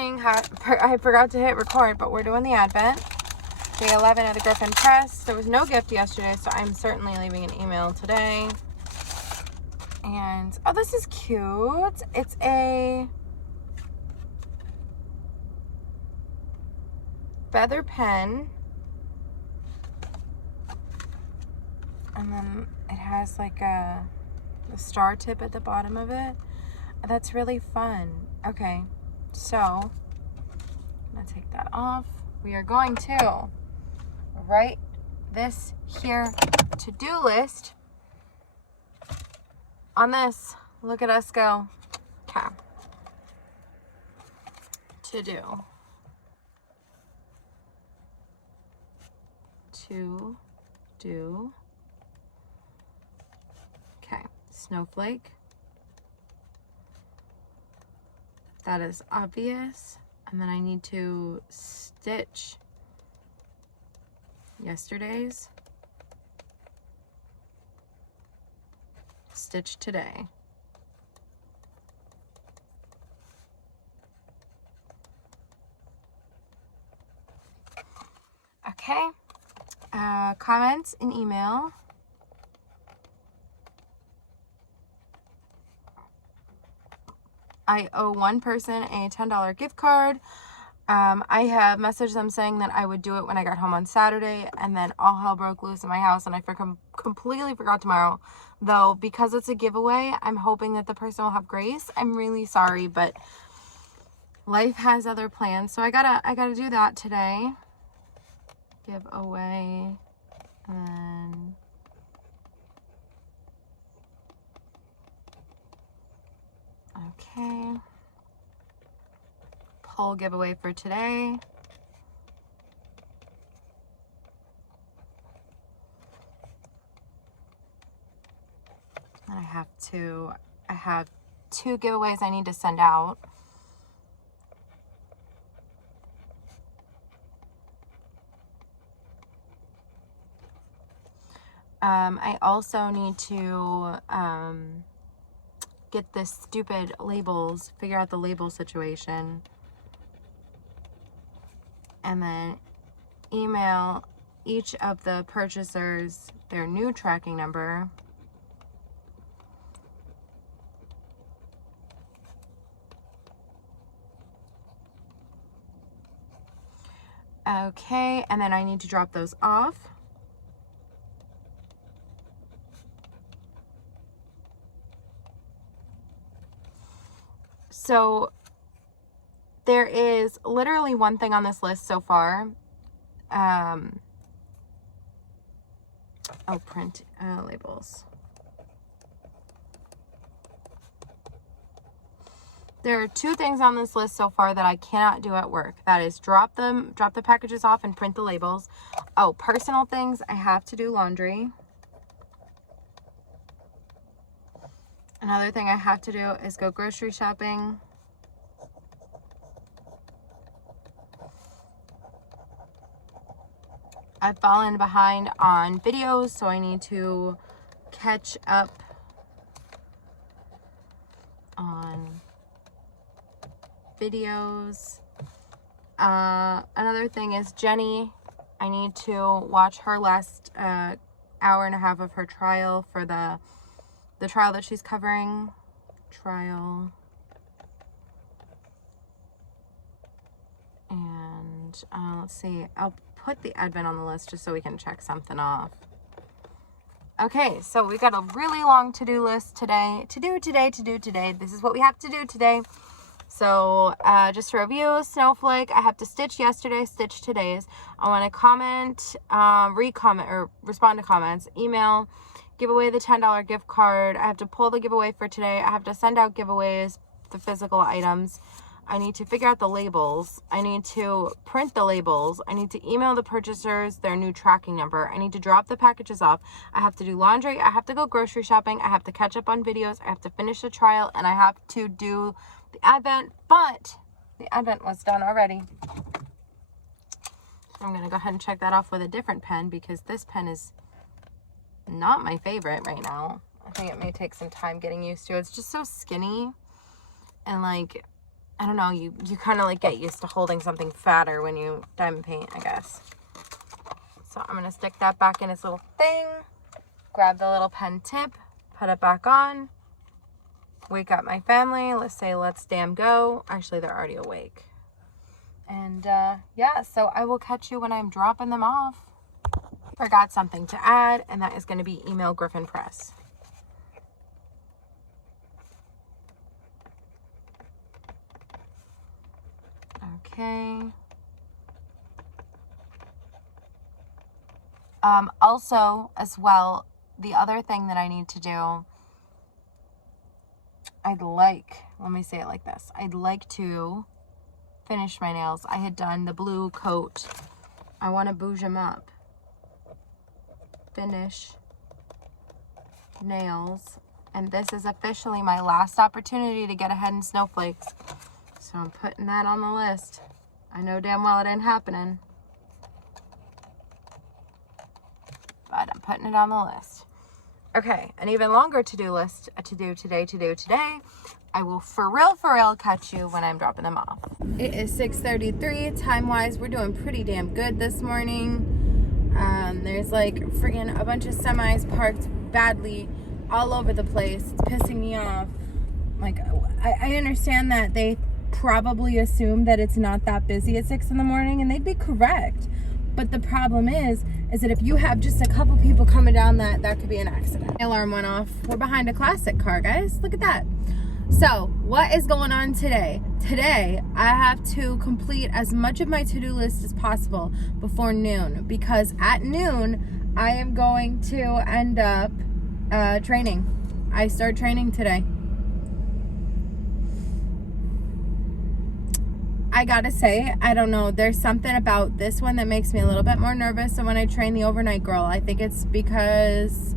morning. I forgot to hit record, but we're doing the Advent. Day 11 of the Griffin Press. There was no gift yesterday, so I'm certainly leaving an email today. And, oh, this is cute. It's a feather pen. And then it has like a star tip at the bottom of it. That's really fun. Okay, so I'm gonna take that off. We are going to write this here to-do list on this. Look at us go. Okay. To do. Okay, snowflake. That is obvious. And then I need to stitch yesterday's, stitch today. Okay. Comments and email. I owe one person a $10 gift card. I have messaged them saying that I would do it when I got home on Saturday, and then all hell broke loose in my house, and I completely forgot tomorrow. Though, because it's a giveaway, I'm hoping that the person will have grace. I'm really sorry, but life has other plans, so I gotta do that today. Give away, and okay. Poll giveaway for today. And I have two giveaways I need to send out. I also need to get this stupid labels, figure out the label situation, and then email each of the purchasers their new tracking number. Okay, and then I need to drop those off. So there is literally one thing on this list so far. Print labels. There are two things on this list so far that I cannot do at work. That is drop the packages off and print the labels. Oh, personal things. I have to do laundry. Another thing I have to do is go grocery shopping. I've fallen behind on videos, so I need to catch up on videos. Another thing is Jenny. I need to watch her last hour and a half of her trial for the trial that she's covering. Trial. And let's see. I'll put the Advent on the list just so we can check something off. Okay, so we got a really long to-do list today. To do today. This is what we have to do today. So just to review, snowflake. I have to stitch yesterday, stitch today's. I want to comment, re-comment, or respond to comments. Email, give away the $10 gift card. I have to pull the giveaway for today. I have to send out giveaways, the physical items. I need to figure out the labels. I need to print the labels. I need to email the purchasers their new tracking number. I need to drop the packages off. I have to do laundry. I have to go grocery shopping. I have to catch up on videos. I have to finish the trial, and I have to do the Advent, but the Advent was done already. I'm going to go ahead and check that off with a different pen because this pen is not my favorite right now. I think it may take some time getting used to. It's just so skinny, and like, I don't know, you kind of like get used to holding something fatter when you diamond paint, I guess. So I'm going to stick that back in its little thing, grab the little pen tip, put it back on, wake up my family. Let's say, let's damn go. Actually, they're already awake. And yeah, so I will catch you when I'm dropping them off. Forgot something to add, and that is going to be email Griffin Press. Okay. Also, as well, the other thing that I need to do, let me say it like this. I'd like to finish my nails. I had done the blue coat. I want to bouge them up. Finish nails. And this is officially my last opportunity to get ahead in snowflakes. So I'm putting that on the list. I know damn well it ain't happening. But I'm putting it on the list. Okay, an even longer to-do list to do today. I will for real catch you when I'm dropping them off. It is 6:33. Time-wise, we're doing pretty damn good this morning. There's like friggin' a bunch of semis parked badly all over the place. It's pissing me off. Like, I understand that they probably assume that it's not that busy at 6 in the morning, and they'd be correct. But the problem is that if you have just a couple people coming down, that could be an accident. The alarm went off. We're behind a classic car, guys. Look at that. So what is going on today? Today, I have to complete as much of my to-do list as possible before noon, because at noon, I am going to end up training. I start training today. I gotta say, I don't know, there's something about this one that makes me a little bit more nervous than when I train the overnight girl. I think it's because,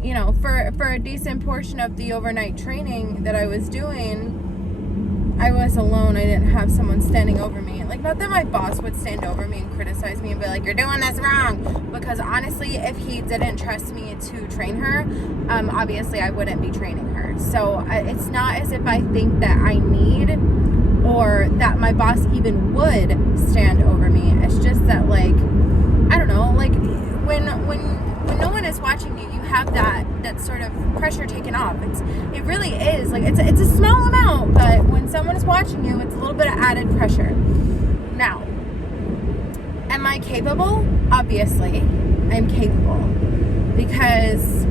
you know, for a decent portion of the overnight training that I was doing, I was alone. I didn't have someone standing over me. Like, not that my boss would stand over me and criticize me and be like, you're doing this wrong. Because honestly, if he didn't trust me to train her, obviously I wouldn't be training her. So it's not as if I think that I need or that my boss even would stand over me. It's just that, like, I don't know, like when no one is watching you, you have that sort of pressure taken off. It really is like it's a small amount, but when someone is watching you, it's a little bit of added pressure. Now, am I capable? Obviously, I'm capable, because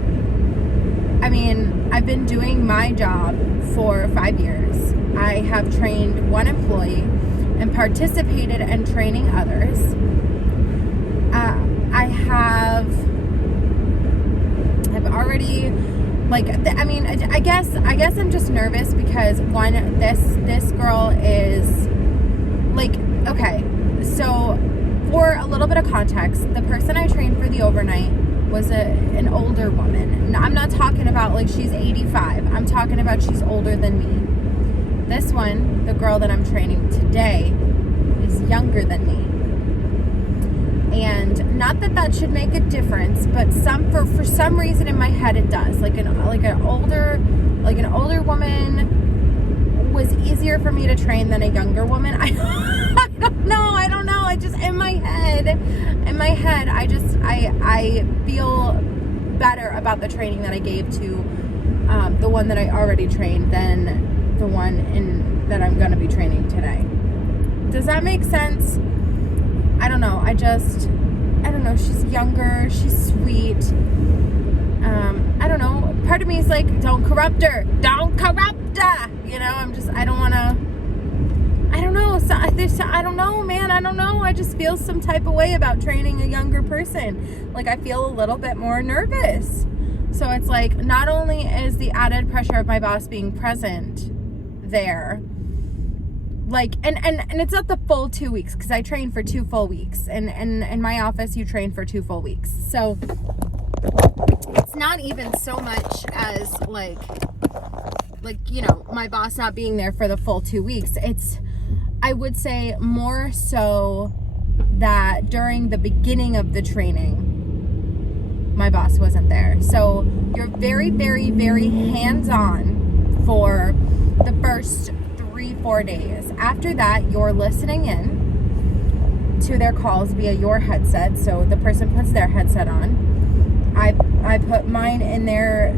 I mean, I've been doing my job for 5 years. I have trained one employee and participated in training others. I've already, like, I mean, I guess I'm just nervous because one, this girl is like, okay, so for a little bit of context, the person I trained for the overnight was an older woman. I'm not talking about like she's 85. I'm talking about she's older than me. This one, the girl that I'm training today, is younger than me. And not that should make a difference, but for some reason in my head it does. Like an older woman was easier for me to train than a younger woman. I don't know. I just in my head, I feel better about the training that I gave to the one that I already trained than the one that I'm going to be training today. Does that make sense? I don't know. I don't know. She's younger. She's sweet. I don't know. Part of me is like, don't corrupt her. Don't corrupt her. You know, I don't want to. I don't know. I don't know, man. I don't know. I just feel some type of way about training a younger person. Like, I feel a little bit more nervous. So it's like, not only is the added pressure of my boss being present there, like, and it's not the full 2 weeks, because I train for 2 full weeks, and in my office you train for 2 full weeks, so it's not even so much as like you know, my boss not being there for the full 2 weeks. It's, I would say, more so that during the beginning of the training my boss wasn't there. So you're very, very, very hands-on for the first 3 3-4 days. After that, you're listening in to their calls via your headset. So the person puts their headset on. I put mine in their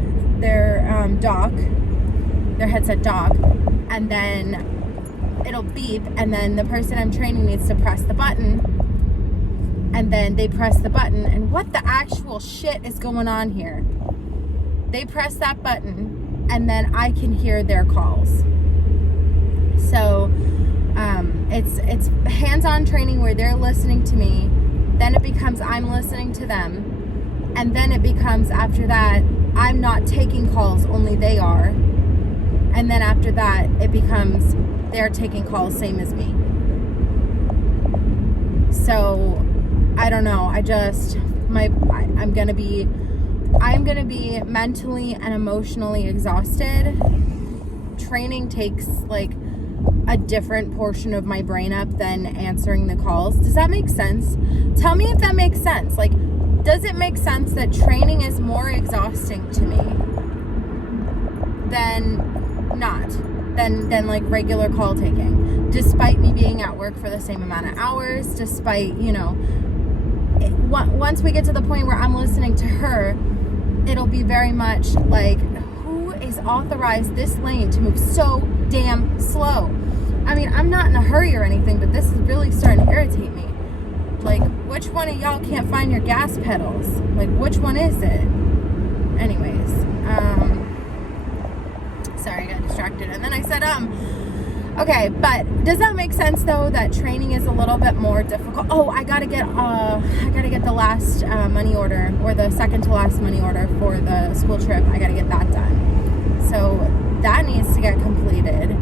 dock, their headset dock, and then it'll beep, and then the person I'm training needs to press the button, and then they press the button, and what the actual shit is going on here? They press that button, and then I can hear their calls. So it's hands-on training where they're listening to me, then it becomes I'm listening to them, and then it becomes, after that, I'm not taking calls, only they are, and then after that it becomes they're taking calls, same as me. So I don't know, I'm gonna be mentally and emotionally exhausted. Training takes like a different portion of my brain up than answering the calls. Does that make sense? Tell me if that makes sense. Like, does it make sense that training is more exhausting to me than like regular call taking, despite me being at work for the same amount of hours, despite, you know, once we get to the point where I'm listening to her, it'll be very much like, who is authorized this lane to move so damn slow? I mean, I'm not in a hurry or anything, but this is really starting to irritate me. Like, which one of y'all can't find your gas pedals? Like, which one is it? Anyways, sorry, I got distracted. And then I said, okay, but does that make sense though, that training is a little bit more difficult? Oh, I gotta get the last money order, or the second to last money order for the school trip. I gotta get that done. So that needs to get completed.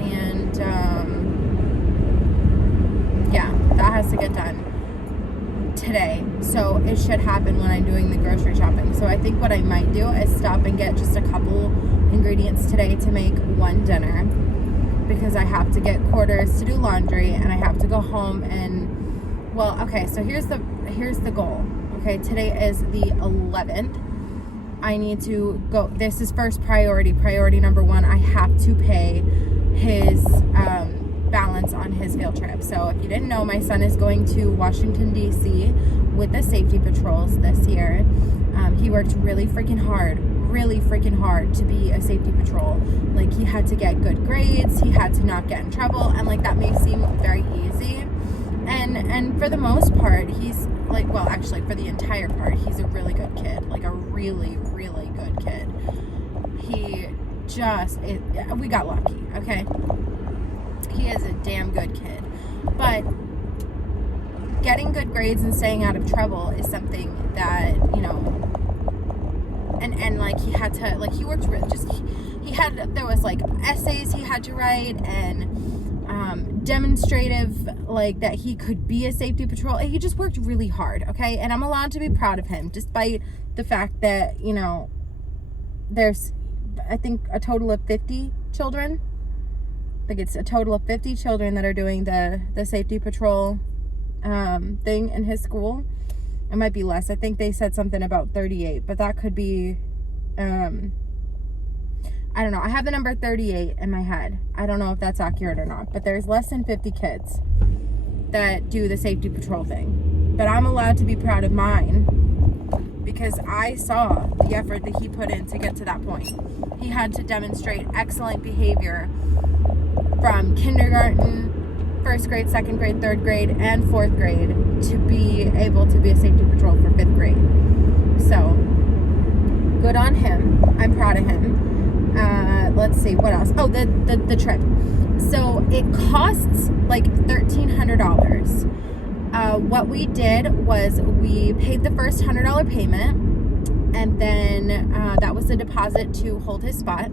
And yeah, that has to get done today. So it should happen when I'm doing the grocery shopping. So I think what I might do is stop and get just a couple ingredients today to make one dinner, because I have to get quarters to do laundry, and I have to go home and, well, okay, so here's the goal. Okay, today is the 11th. I need to go, this is first priority. Priority number one, I have to pay his balance on his field trip. So if you didn't know, my son is going to Washington, D.C. with the safety patrols this year. He worked really freaking hard to be a safety patrol. Like, he had to get good grades, he had to not get in trouble, and like, that may seem very easy, and for the most part, he's like, well, actually for the entire part, he's a really good kid, like a really good kid. We got lucky, okay? He is a damn good kid, but getting good grades and staying out of trouble is something that, you know, and like, he had to, like, he worked really, there was like essays he had to write, and demonstrative, like, that he could be a safety patrol. He just worked really hard, okay? And I'm allowed to be proud of him, despite the fact that, you know, there's, I think, a total of 50 children. I think it's a total of 50 children that are doing the safety patrol thing in his school. It might be less. I think they said something about 38, but that could be, I don't know. I have the number 38 in my head. I don't know if that's accurate or not, but there's less than 50 kids that do the safety patrol thing. But I'm allowed to be proud of mine, because I saw the effort that he put in to get to that point. He had to demonstrate excellent behavior from kindergarten, first grade, second grade, third grade, and fourth grade to be able to be a safety patrol for fifth grade. So good on him. I'm proud of him. Let's see, what else? Oh, the trip. So it costs like $1,300. What we did was we paid the first $100 payment, and then that was the deposit to hold his spot.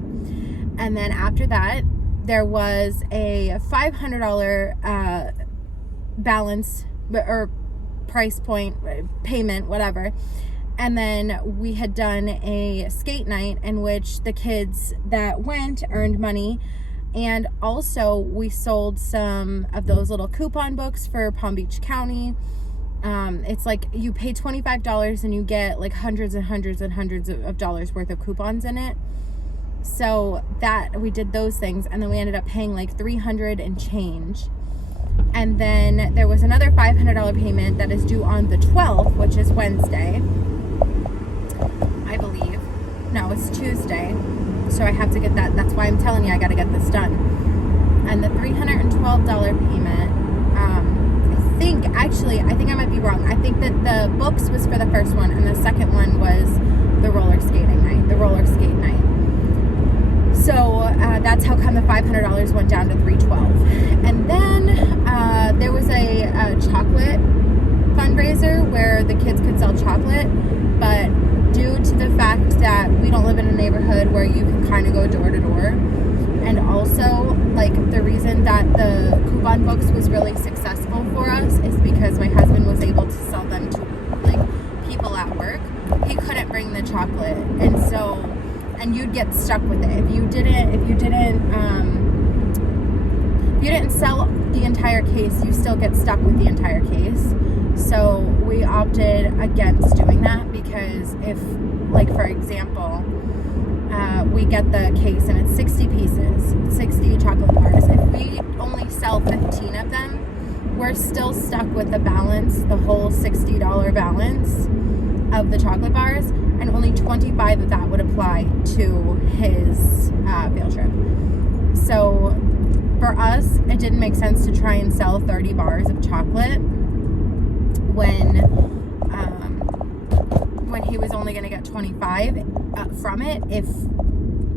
And then after that, there was a $500 balance, or price point, payment, whatever. And then we had done a skate night in which the kids that went earned money. And also we sold some of those little coupon books for Palm Beach County. It's like you pay $25 and you get like hundreds and hundreds and hundreds of dollars worth of coupons in it. So that we did those things, and then we ended up paying like $300 and change. And then there was another $500 payment that is due on the 12th, which is Wednesday, I believe. No, it's Tuesday. So I have to get that. That's why I'm telling you I got to get this done. And the $312 payment, I think I might be wrong. I think that the books was for the first one, and the second one was the roller skate night. So that's how come the $500 went down to $312. And then there was a chocolate fundraiser where the kids could sell chocolate, but due to the fact that we don't live in a neighborhood where you can kind of go door to door, and also like the reason that the coupon books was really successful for us is because my husband was able to sell them to like people at work. He couldn't bring the chocolate, and you'd get stuck with it if you didn't sell the entire case. You still get stuck with the entire case. So we opted against doing that, because if, like, for example, we get the case and it's 60 pieces, 60 chocolate bars. If we only sell 15 of them, we're still stuck with the balance, the whole $60 balance of the chocolate bars, and only 25 of that would apply to his field trip. So for us, it didn't make sense to try and sell 30 bars of chocolate when he was only going to get 25 from it,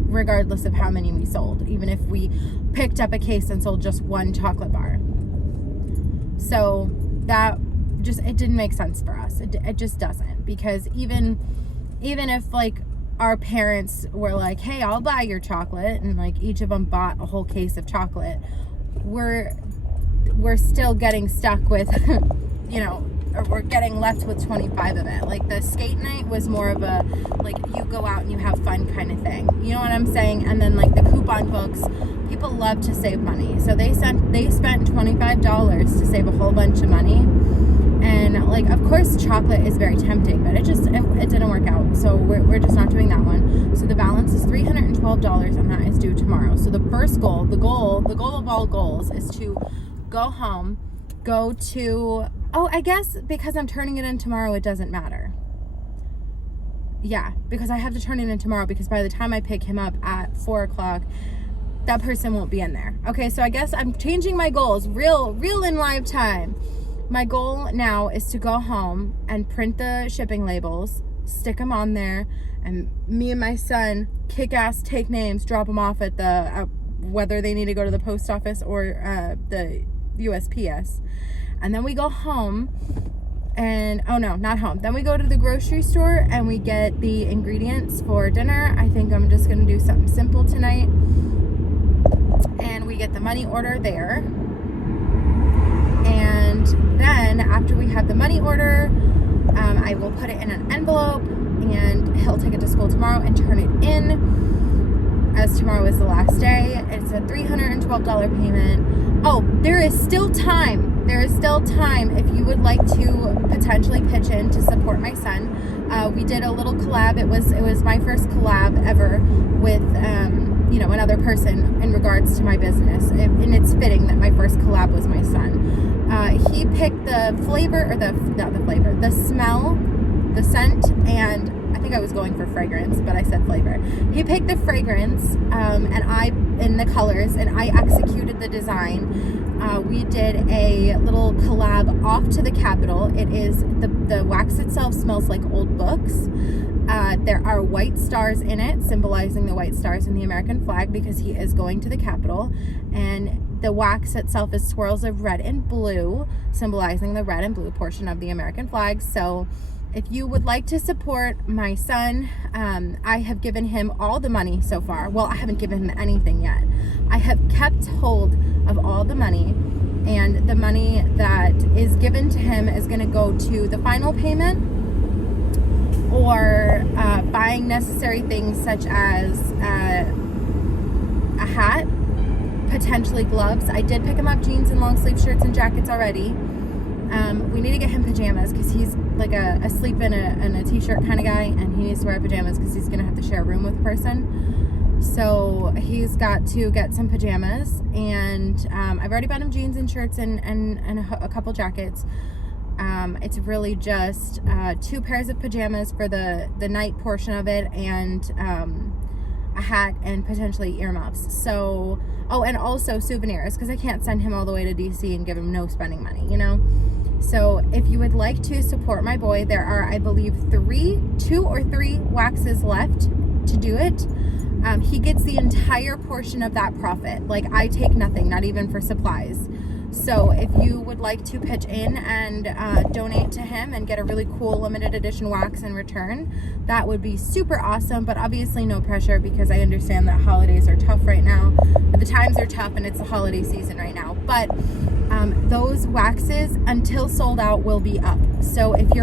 regardless of how many we sold, even if we picked up a case and sold just one chocolate bar. So that it didn't make sense for us. It just doesn't, because even if like our parents were like, hey, I'll buy your chocolate, and like each of them bought a whole case of chocolate, we're still getting stuck with or we're getting left with 25 of it. Like the skate night was more of a, like, you go out and you have fun kind of thing. You know what I'm saying? And then like the coupon books, people love to save money. So they spent $25 to save a whole bunch of money. And like, of course, chocolate is very tempting, but it didn't work out. So we're just not doing that one. So the balance is $312, and that is due tomorrow. So the first goal, the goal of all goals, is to go home, go to, I guess because I'm turning it in tomorrow, it doesn't matter. Yeah, because I have to turn it in tomorrow, because by the time I pick him up at 4 o'clock, that person won't be in there. Okay, so I guess I'm changing my goals real in live time. My goal now is to go home and print the shipping labels, stick them on there, and me and my son kick ass, take names, drop them off at the, whether they need to go to the post office or the USPS. And then we go home and, oh no, not home. Then we go to the grocery store and we get the ingredients for dinner. I think I'm just going to do something simple tonight. And we get the money order there. And then after we have the money order, I will put it in an envelope, and he'll take it to school tomorrow and turn it in, as tomorrow is the last day. It's a $312 payment. Oh, there is still time. There is still time if you would like to potentially pitch in to support my son. We did a little collab. It was my first collab ever with another person in regards to my business, and it's fitting that my first collab was my son. He picked the flavor, or the smell, the scent, and I think I was going for fragrance, but I said flavor. He picked the fragrance, and the colors, and I executed the design. We did a little collab off to the Capitol. It is, the wax itself smells like old books. There are white stars in it, symbolizing the white stars in the American flag, because he is going to the Capitol. And the wax itself is swirls of red and blue, symbolizing the red and blue portion of the American flag. So if you would like to support my son, I have given him all the money so far. Well, I haven't given him anything yet. I have kept hold of all the money, and the money that is given to him is going to go to the final payment, or buying necessary things such as a hat, potentially gloves. I did pick him up jeans and long sleeve shirts and jackets already. We need to get him pajamas, because he's like asleep in a t-shirt kind of guy, and he needs to wear pajamas because he's going to have to share a room with a person. So he's got to get some pajamas, and I've already bought him jeans and shirts and a couple jackets. It's really just 2 pairs of pajamas for the night portion of it, and a hat and potentially earmuffs. So, oh, and also souvenirs, because I can't send him all the way to DC and give him no spending money, you know? So if you would like to support my boy, there are, I believe, 2 or 3 waxes left to do it. He gets the entire portion of that profit. Like, I take nothing, not even for supplies. So if you would like to pitch in and donate to him and get a really cool limited edition wax in return, that would be super awesome. But obviously no pressure, because I understand that holidays are tough right now. The times are tough, and it's the holiday season right now. But those waxes, until sold out, will be up. So if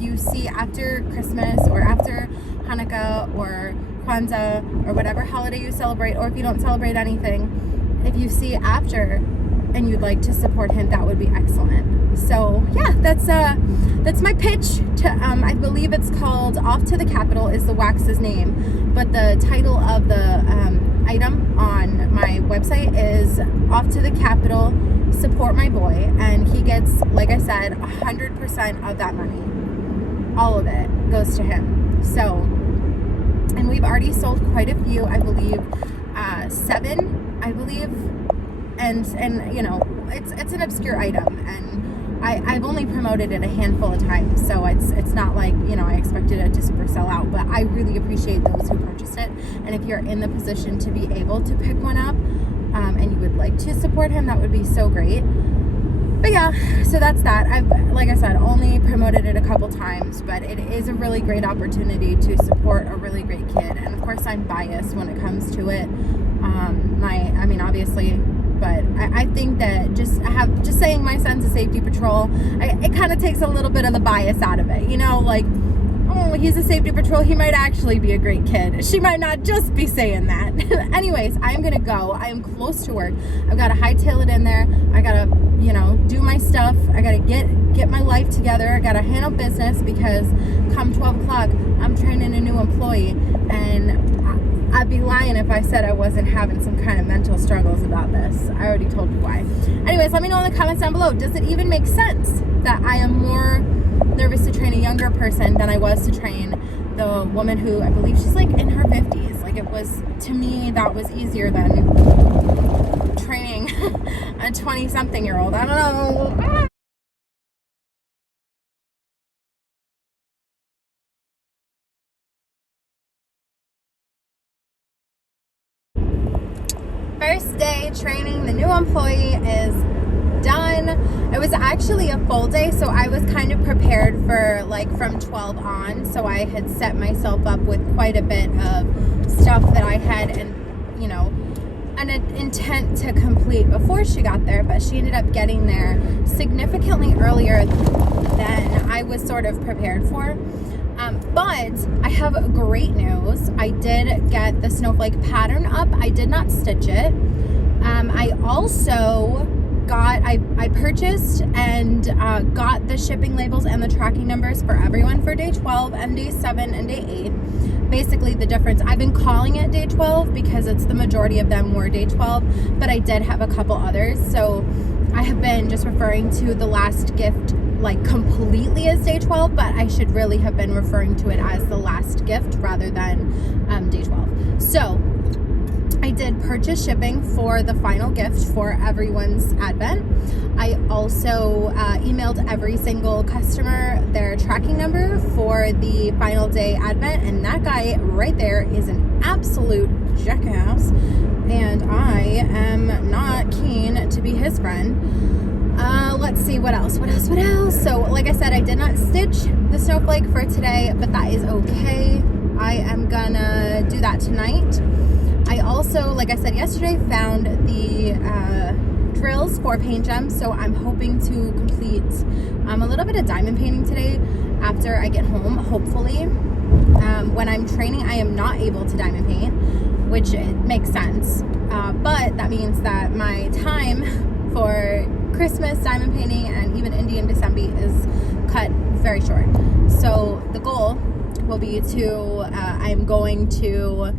you see after Christmas or after Hanukkah or Kwanzaa or whatever holiday you celebrate, or if you don't celebrate anything, if you see after and you'd like to support him, that would be excellent. So yeah, that's my pitch to I believe it's called Off to the Capitol is the wax's name, but the title of the item on my website is Off to the Capitol, Support My Boy, and he gets, like I said, 100% of that money. All of it goes to him. So, and we've already sold quite a few, I believe 7, I believe. And you know, it's an obscure item, and I've only promoted it a handful of times, so it's not like, you know, I expected it to super sell out. But I really appreciate those who purchased it, and if you're in the position to be able to pick one up and you would like to support him, that would be so great. But yeah, so that's that. I've, like I said, only promoted it a couple times, but it is a really great opportunity to support a really great kid. And of course, I'm biased when it comes to it. I mean, obviously, but I think that just saying my son's a safety patrol, it kind of takes a little bit of the bias out of it, you know, like, oh, he's a safety patrol, he might actually be a great kid. She might not just be saying that. Anyways, I'm gonna go. I am close to work. I've got to hightail it in there. I gotta, you know, do my stuff. I gotta get my life together. I gotta handle business, because come 12 o'clock, I'm training a new employee, and I'd be lying if I said I wasn't having some kind of mental struggles about this. I already told you why. Anyways, let me know in the comments down below. Does it even make sense that I am more nervous to train a younger person than I was to train the woman who, I believe she's like in her 50s. Like, it was, to me, that was easier than training a 20-something-year-old. I don't know. First day training the new employee is done. It was actually a full day, so I was kind of prepared for like from 12 on. So I had set myself up with quite a bit of stuff that I had, and you know, an intent to complete before she got there, but she ended up getting there significantly earlier than I was sort of prepared for. But I have great news. I did get the snowflake pattern up. I did not stitch it. I also I purchased and got the shipping labels and the tracking numbers for everyone for day 12 and day 7 and day 8. Basically the difference, I've been calling it day 12 because it's the majority of them were day 12, but I did have a couple others. So I have been just referring to the last gift like completely as day 12, but I should really have been referring to it as the last gift rather than day 12. So I did purchase shipping for the final gift for everyone's advent. I also emailed every single customer their tracking number for the final day advent, and that guy right there is an absolute jackass, and I am not keen to be his friend. Let's see, what else? So, like I said, I did not stitch the snowflake for today, but that is okay. I am gonna do that tonight. I also, like I said yesterday, found the drills for paint gems, so I'm hoping to complete a little bit of diamond painting today after I get home, hopefully. When I'm training, I am not able to diamond paint, which it makes sense, but that means that my time for Christmas diamond painting and even Indian December is cut very short. So the goal will be to I'm going to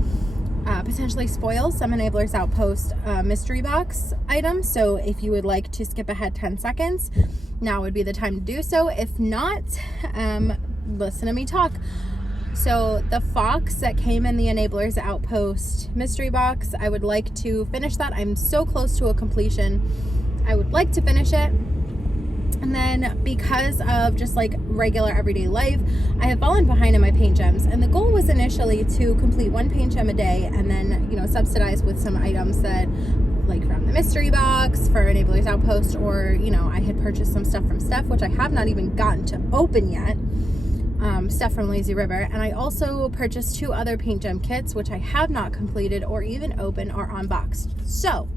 potentially spoil some Enablers Outpost mystery box items. So if you would like to skip ahead 10 seconds, now would be the time to do so. If not, listen to me talk. So the fox that came in the Enablers Outpost mystery box, I would like to finish that. I'm so close to a completion. I would like to finish it. And then because of just like regular everyday life, I have fallen behind in my paint gems. And the goal was initially to complete 1 paint gem a day and then, you know, subsidize with some items that like from the mystery box for Enablers Outpost, or, you know, I had purchased some stuff from Steph, which I have not even gotten to open yet. Stuff from Lazy River. And I also purchased 2 other paint gem kits, which I have not completed or even opened or unboxed. So,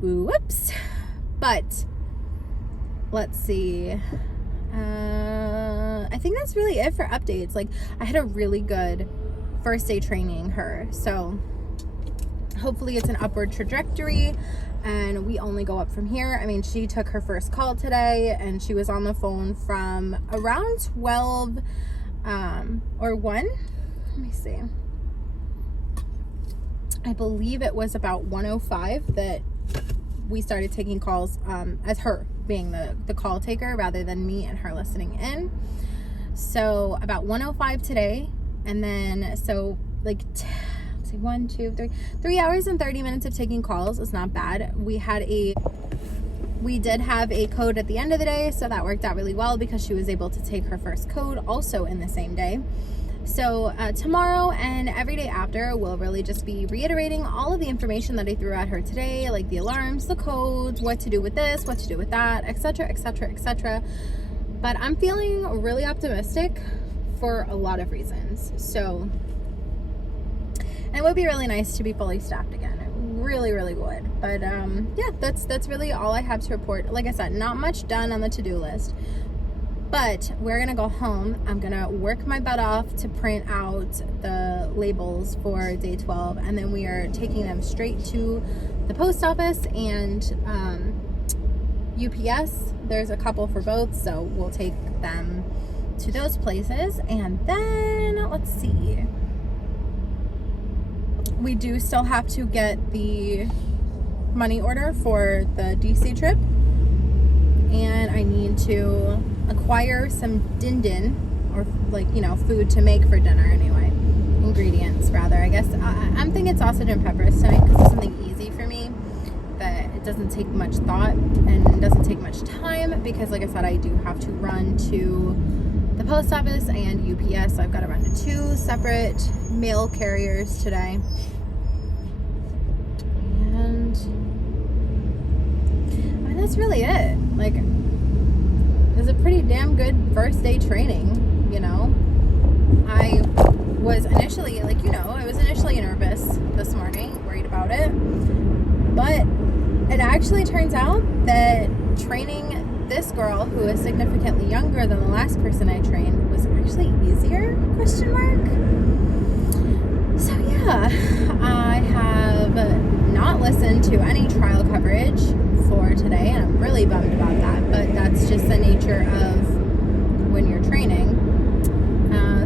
whoops. But let's see. I think that's really it for updates. Like, I had a really good first day training her. So hopefully it's an upward trajectory and we only go up from here. I mean, she took her first call today and she was on the phone from around 12 or 1. Let me see. I believe it was about 1:05 that we started taking calls, as her being the call taker rather than me and her listening in. So about 1:05 today, and then so like 1, 2, 3 hours and 30 minutes of taking calls is not bad. We did have a code at the end of the day, so that worked out really well because she was able to take her first code also in the same day. So tomorrow and every day after will really just be reiterating all of the information that I threw at her today, like the alarms, the codes, what to do with this, what to do with that, etc., etc., etc. But I'm feeling really optimistic for a lot of reasons. So, and it would be really nice to be fully staffed again. It really, really would. But yeah, that's really all I have to report. Like I said, not much done on the to-do list. But we're gonna go home. I'm gonna work my butt off to print out the labels for day 12, and then we are taking them straight to the post office and UPS. There's a couple for both, so we'll take them to those places. And then let's see. We do still have to get the money order for the DC trip, and I need to acquire some din, or like, you know, food to make for dinner anyway. Ingredients rather, I guess. I'm thinking sausage and peppers tonight because it's something easy for me that it doesn't take much thought and it doesn't take much time, because like I said, I do have to run to the post office and UPS. So I've got to run to 2 separate mail carriers today. And I mean, that's really it. Like, it was a pretty damn good first day training, you know. I was initially, like, you know, I was initially nervous this morning, worried about it. But it actually turns out that training this girl, who is significantly younger than the last person I trained, was actually easier, question mark. So yeah, I have not listened to any trial coverage for today, and I'm really bummed about that, but that's just the nature of when you're training.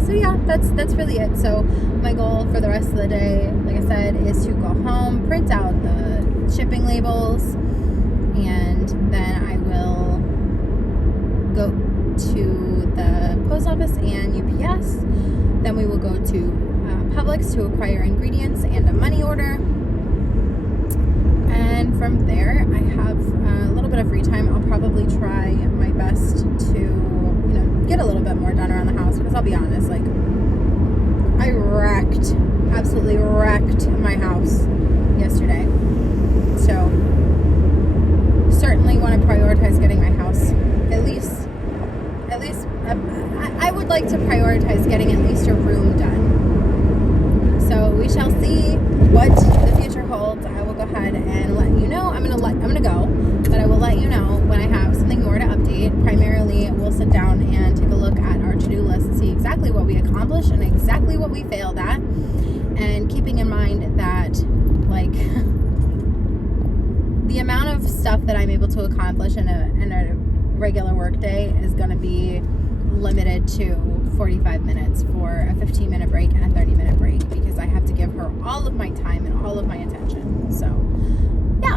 So yeah, that's really it. So my goal for the rest of the day, like I said, is to go home, print out the shipping labels, and then I will go to the post office and UPS. Then we will go to Publix to acquire ingredients and a money order. And from there, I have a little bit of free time. I'll probably try my best to, you know, get a little bit more done around the house, because I'll be honest, like, I absolutely wrecked my house yesterday. So certainly want to prioritize getting my house at least I would like to prioritize getting at least a room done. So we shall see what the future holds. I will go ahead and let you know. I'm gonna go, but I will let you know when I have something more to update. Primarily, we'll sit down and take a look at our to-do list and see exactly what we accomplished and exactly what we failed at. And keeping in mind that, like, the amount of stuff that I'm able to accomplish in a regular work day is going to be limited to 45 minutes for a 15-minute break and a 30-minute break because I have to give her all of my time and all of my attention. So yeah,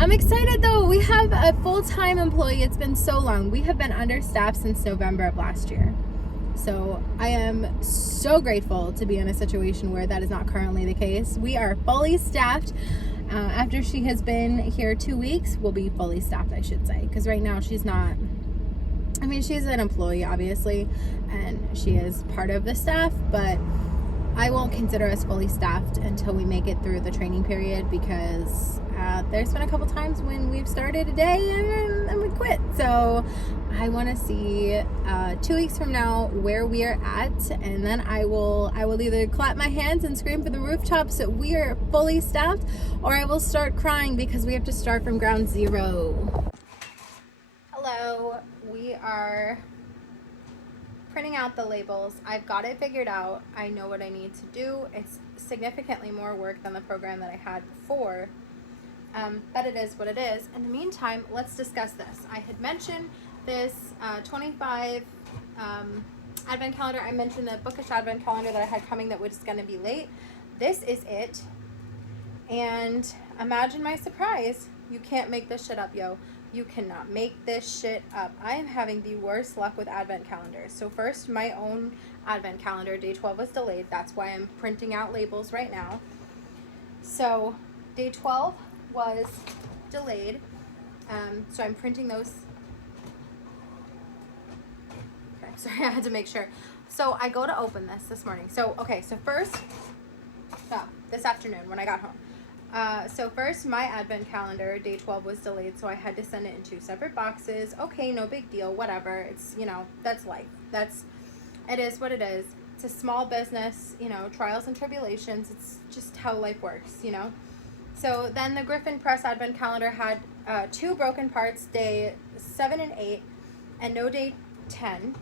I'm excited though. We have a full-time employee. It's been so long. We have been understaffed since November of last year. So I am so grateful to be in a situation where that is not currently the case. We are fully staffed. After she has been here 2 weeks, we'll be fully staffed, I should say, because right now she's not. I mean, she's an employee, obviously, and she is part of the staff, but I won't consider us fully staffed until we make it through the training period because there's been a couple times when we've started a day and we quit. So I want to see 2 weeks from now where we are at, and then I will either clap my hands and scream from the rooftops that we are fully staffed, or I will start crying because we have to start from ground zero. Hello, we are printing out the labels. I've got it figured out. I know what I need to do. It's significantly more work than the program that I had before, but it is what it is. In the meantime, let's discuss this. I had mentioned this 25 advent calendar. I mentioned the bookish advent calendar that I had coming that was going to be late. This is it, and imagine my surprise. You can't make this shit up, yo. You cannot make this shit up. I am having the worst luck with advent calendars. So first, my own advent calendar, day 12 was delayed. That's why I'm printing out labels right now. So day 12 was delayed. So I'm printing those. Okay, sorry, I had to make sure. So I go to open this morning. So, okay, so first, this afternoon when I got home. So first, my advent calendar, day 12 was delayed, so I had to send it in 2 separate boxes. Okay, no big deal, whatever. It's, you know, that's life. It is what it is. It's a small business, you know, trials and tribulations. It's just how life works, you know. So then the Griffin Press advent calendar had 2 broken parts, day 7 and 8, and no day 10.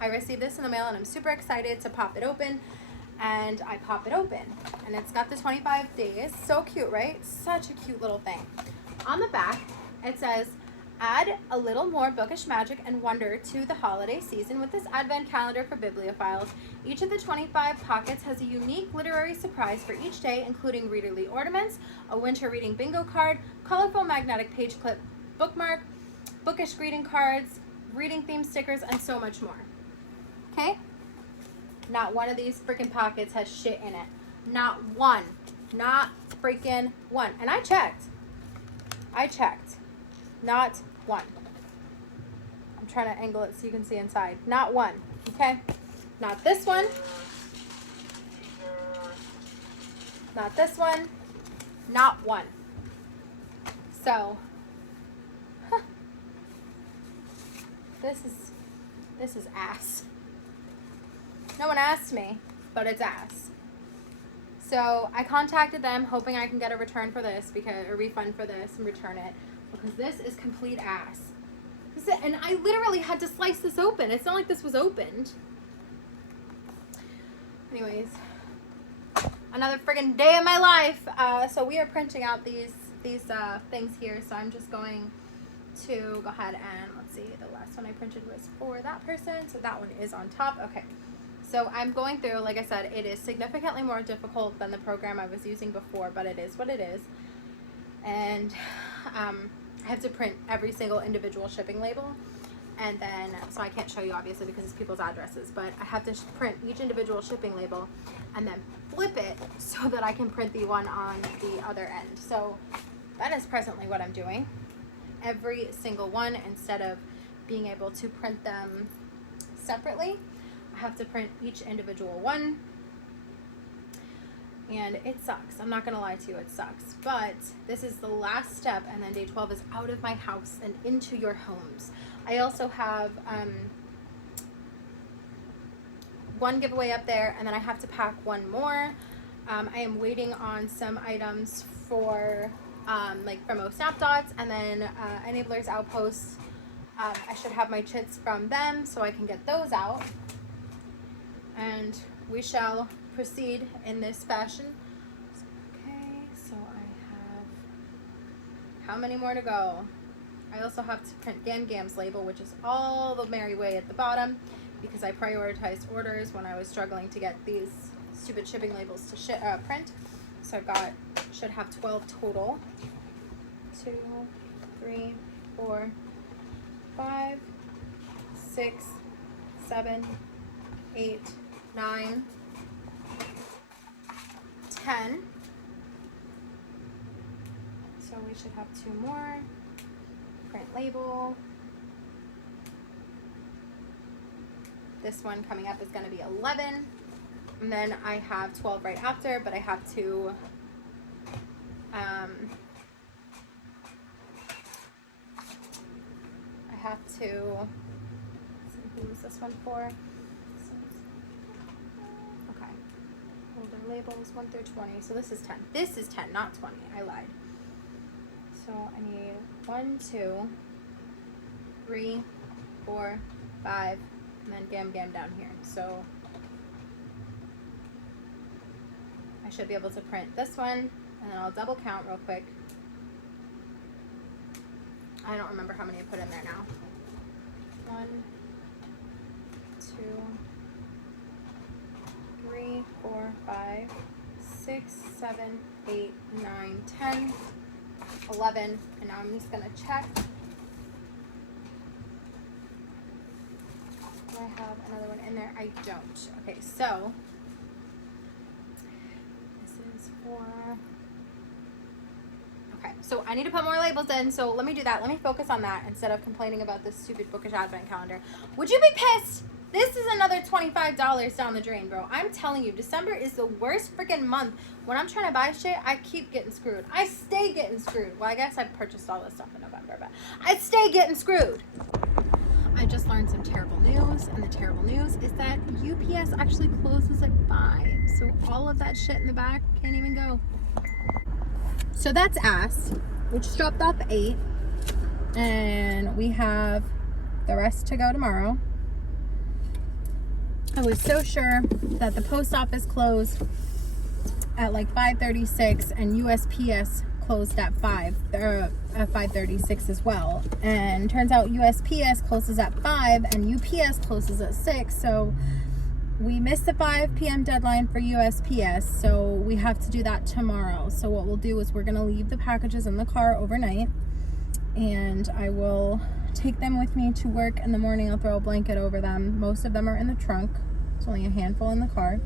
I received this in the mail, and I'm super excited to pop it open. And I pop it open, and it's got the 25 days. So cute, right? Such a cute little thing. On the back, it says, add a little more bookish magic and wonder to the holiday season with this advent calendar for bibliophiles. Each of the 25 pockets has a unique literary surprise for each day, including readerly ornaments, a winter reading bingo card, colorful magnetic page clip bookmark, bookish greeting cards, reading theme stickers, and so much more. Okay? Not one of these freaking pockets has shit in it. Not one. Not freaking one. And I checked. Not one. I'm trying to angle it so you can see inside. Not one. Okay? Not this one. Not this one. Not one. So, this is ass. No one asked me, but it's ass. So I contacted them hoping I can get a return for this, a refund for this and return it, because this is complete ass. And I literally had to slice this open. It's not like this was opened. Anyways, another friggin' day of my life. So we are printing out these things here. So I'm just going to go ahead and let's see. The last one I printed was for that person, so that one is on top. Okay. So I'm going through, like I said, it is significantly more difficult than the program I was using before, but it is what it is. And I have to print every single individual shipping label. And then, so I can't show you obviously because it's people's addresses, but I have to print each individual shipping label and then flip it so that I can print the one on the other end. So that is presently what I'm doing. Every single one, instead of being able to print them separately, I have to print each individual one, and it sucks. I'm not gonna lie to you, it sucks. But this is the last step, and then day 12 is out of my house and into your homes. I also have one giveaway up there, and then I have to pack one more. I am waiting on some items for like from Diamond Dotz, and then Enablers Outpost. I should have my chits from them so I can get those out. And we shall proceed in this fashion. Okay, so I have, how many more to go? I also have to print Gam Gam's label, which is all the merry way at the bottom, because I prioritized orders when I was struggling to get these stupid shipping labels to print. So I've got, should have 12 total. 2, 3, 4, 5, 6, 7, 8, 9, 10. So we should have 2 more. Print label. This one coming up is going to be 11. And then I have 12 right after, but I have to see who is this one for. Okay. Older labels 1 through 20. So this is 10. This is 10, not 20. I lied. So I need 1, 2, 3, 4, 5, and then Gam Gam down here. So I should be able to print this one, and then I'll double count real quick. I don't remember how many I put in there now. 1, 2, 3, 4, 5, 6, 7, 8, 9, 10, 11, and now I'm just gonna check. Do I have another one in there? I don't. Okay, so this is for, okay, so I need to put more labels in, so let me do that. Let me focus on that instead of complaining about this stupid bookish advent calendar. Would you be pissed? This is another $25 down the drain, bro. I'm telling you, December is the worst freaking month. When I'm trying to buy shit, I keep getting screwed. I stay getting screwed. Well, I guess I purchased all this stuff in November, but I stay getting screwed. I just learned some terrible news, and the terrible news is that UPS actually closes at 5. So all of that shit in the back can't even go. So that's ass, which dropped off 8. And we have the rest to go tomorrow. I was so sure that the post office closed at like 5:36 and USPS closed at 5:36 as well. And turns out USPS closes at 5 and UPS closes at 6. So we missed the 5 p.m. deadline for USPS. So we have to do that tomorrow. So what we'll do is we're going to leave the packages in the car overnight, and I will take them with me to work in the morning. I'll throw a blanket over them. Most of them are in the trunk. There's only a handful in the car.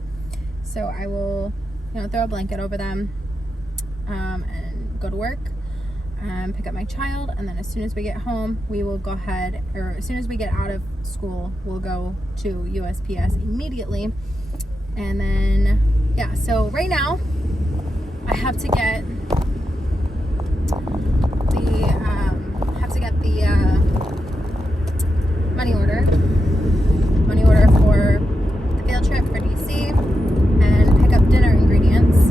So I will, throw a blanket over them and go to work, pick up my child, and then as soon as we get home, we will go ahead, or as soon as we get out of school, we'll go to USPS immediately. And then, yeah, so right now, I have to get the money order for the field trip for DC, and pick up dinner ingredients.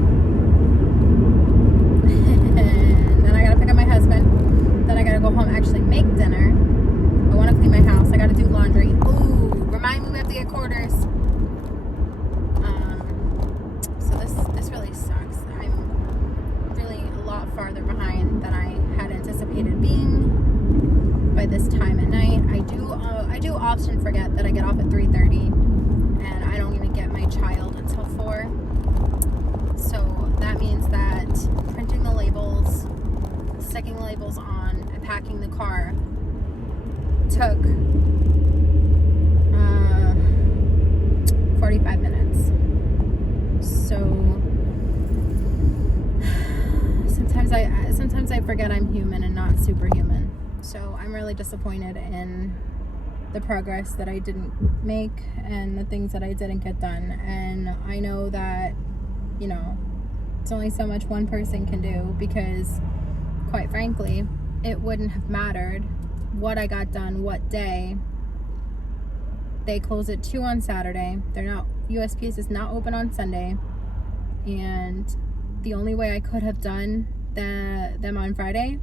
And then I gotta pick up my husband. Then I gotta go home, actually make dinner. I wanna clean my house. I gotta do laundry. Ooh, remind me we have to get quarters. So this really sucks. I'm really a lot farther behind than I had anticipated being by this time at night. I do often forget that I get off at 3:30, and I don't even get my child until 4. So that means that printing the labels, sticking the labels on, and packing the car took 45 minutes. So sometimes I forget I'm human and not superhuman. So I'm really disappointed in the progress that I didn't make and the things that I didn't get done. And I know that, it's only so much one person can do, because quite frankly, it wouldn't have mattered what I got done what day. They close at 2 on Saturday. USPS is not open on Sunday. And the only way I could have done them on Friday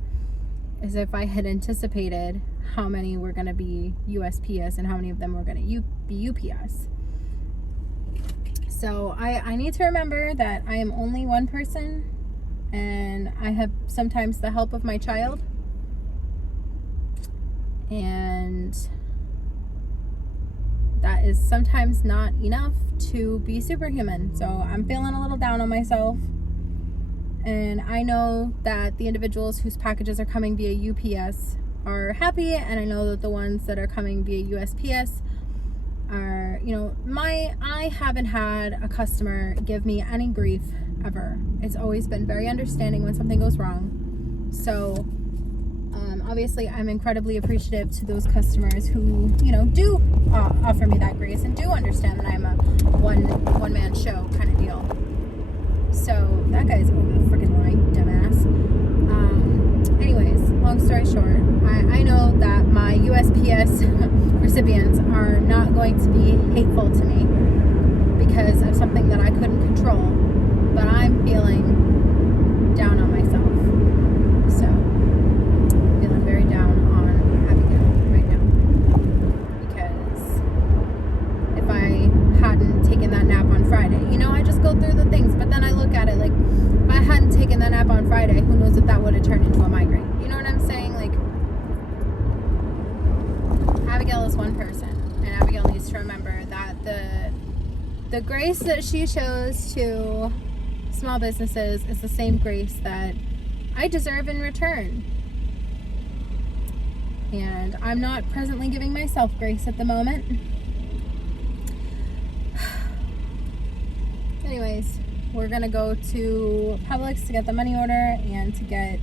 is if I had anticipated how many were going to be USPS and how many of them were going to be UPS. So I need to remember that I am only one person, and I have sometimes the help of my child. and that is sometimes not enough to be superhuman. So I'm feeling a little down on myself, and I know that the individuals whose packages are coming via UPS are happy, and I know that the ones that are coming via USPS are, you know, I haven't had a customer give me any grief ever. It's always been very understanding when something goes wrong. So obviously I'm incredibly appreciative to those customers who, you know, do offer me that grace and do understand that I'm a one-man show kind of deal. So that guy's over the freaking line, dumbass. Anyways, long story short, I know that my USPS recipients are not going to be hateful to me because of something that I couldn't control, but I'm feeling down on myself. So, feeling very down on Abigail right now, because if I hadn't taken that nap on Friday, you know, I just go through the things, but then I look at it like, if I hadn't taken that nap on Friday, who knows if that would have turned into a migraine. You know what I'm saying? Like, Abigail is one person, and Abigail needs to remember that the grace that she shows to small businesses is the same grace that I deserve in return. And I'm not presently giving myself grace at the moment. Anyways, we're gonna go to Publix to get the money order and to get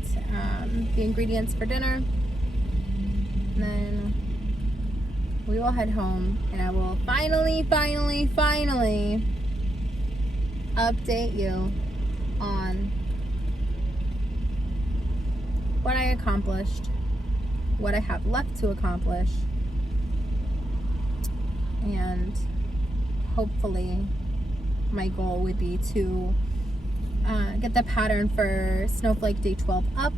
the ingredients for dinner. And then we will head home, and I will finally update you on what I accomplished, what I have left to accomplish, and hopefully my goal would be to get the pattern for Snowflake Day 12 up,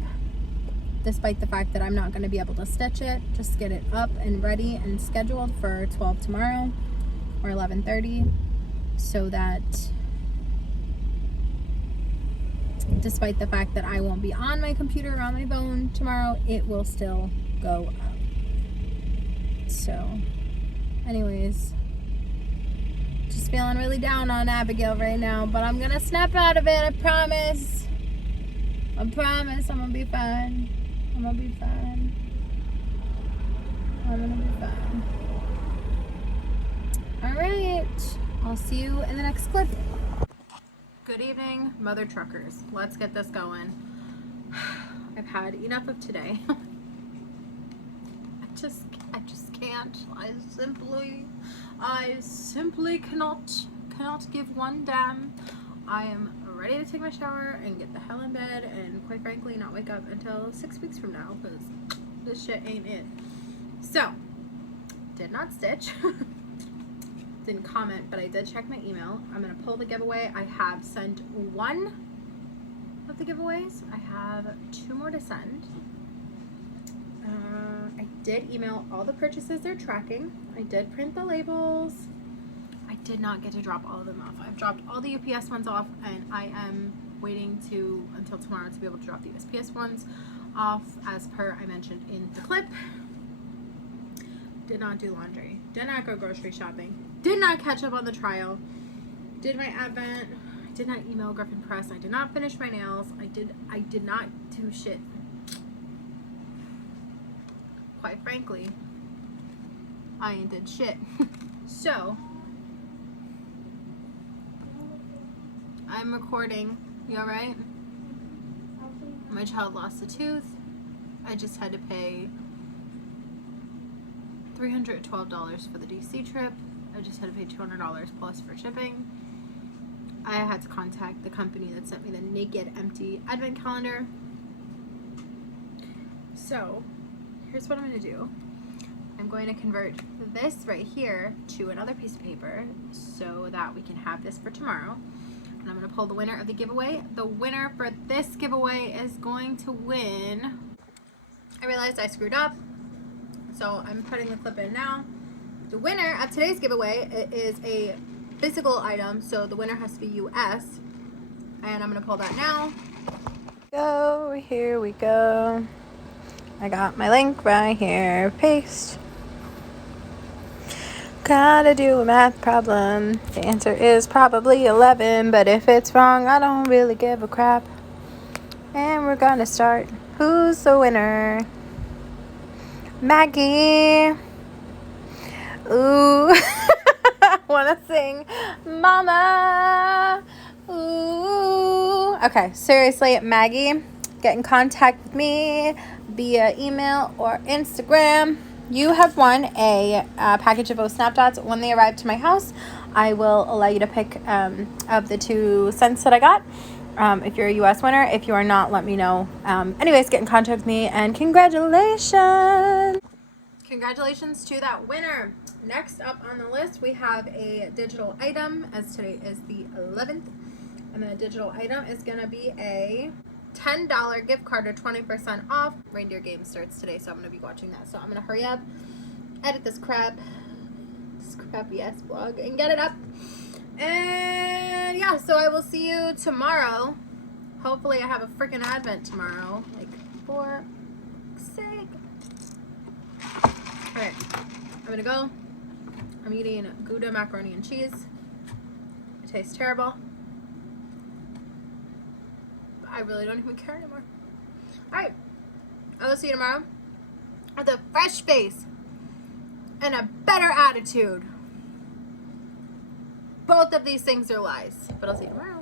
despite the fact that I'm not going to be able to stitch it. Just get it up and ready and scheduled for 12 tomorrow or 11:30, so that despite the fact that I won't be on my computer or on my phone tomorrow, it will still go up. So anyways, just feeling really down on Abigail right now, but I'm gonna snap out of it. I promise I'm gonna be fine. I'm gonna be fine. Alright, I'll see you in the next clip. Good evening, mother truckers. Let's get this going. I've had enough of today. I just can't. I simply cannot give one damn. I am ready to take my shower and get the hell in bed, and quite frankly not wake up until 6 weeks from now, because this shit ain't it. So, did not stitch. Didn't comment, but I did check my email. I'm gonna pull the giveaway. I have sent one of the giveaways. I have 2 more to send. I did email all the purchases they're tracking. I did print the labels. I did not get to drop all of them off. I've dropped all the UPS ones off, and I am waiting until tomorrow to be able to drop the USPS ones off, as per I mentioned in the clip. Did not do laundry. Did not go grocery shopping. Did not catch up on the trial. Did my advent. I did not email Griffin Press. I did not finish my nails. I did not do shit. Quite frankly, I ain't did shit. So, I'm recording. You alright? My child lost a tooth. I just had to pay $312 for the DC trip. I just had to pay $200 plus for shipping. I had to contact the company that sent me the naked empty advent calendar. So, here's what I'm going to do. I'm going to convert this right here to another piece of paper so that we can have this for tomorrow. And I'm going to pull the winner of the giveaway. The winner for this giveaway is going to win. I realized I screwed up, so I'm putting the clip in now. The winner of today's giveaway is a physical item, so the winner has to be US. And I'm going to pull that now. Here we go. I got my link right here. Paste. Gotta do a math problem. The answer is probably 11, but if it's wrong, I don't really give a crap. And we're gonna start. Who's the winner? Maggie. Ooh. I wanna sing Mama. Ooh. Okay, seriously, Maggie, get in contact with me via email or Instagram. You have won a package of those Snap Dots. When they arrive to my house, I will allow you to pick of the 2 scents that I got. If you're a US winner. If you are not, let me know. Anyways, get in contact with me, and congratulations! Congratulations to that winner. Next up on the list, we have a digital item, as today is the 11th. And the digital item is going to be a $10 gift card or 20% off. Reindeer game starts today, so I'm going to be watching that. So I'm going to hurry up, edit this crappy ass vlog, and get it up. And yeah, so I will see you tomorrow. Hopefully I have a freaking advent tomorrow. Like, for sake. Alright, I'm going to go. I'm eating Gouda macaroni and cheese. It tastes terrible. I really don't even care anymore. Alright, I will see you tomorrow with a fresh face and a better attitude. Both of these things are lies, but I'll see you tomorrow.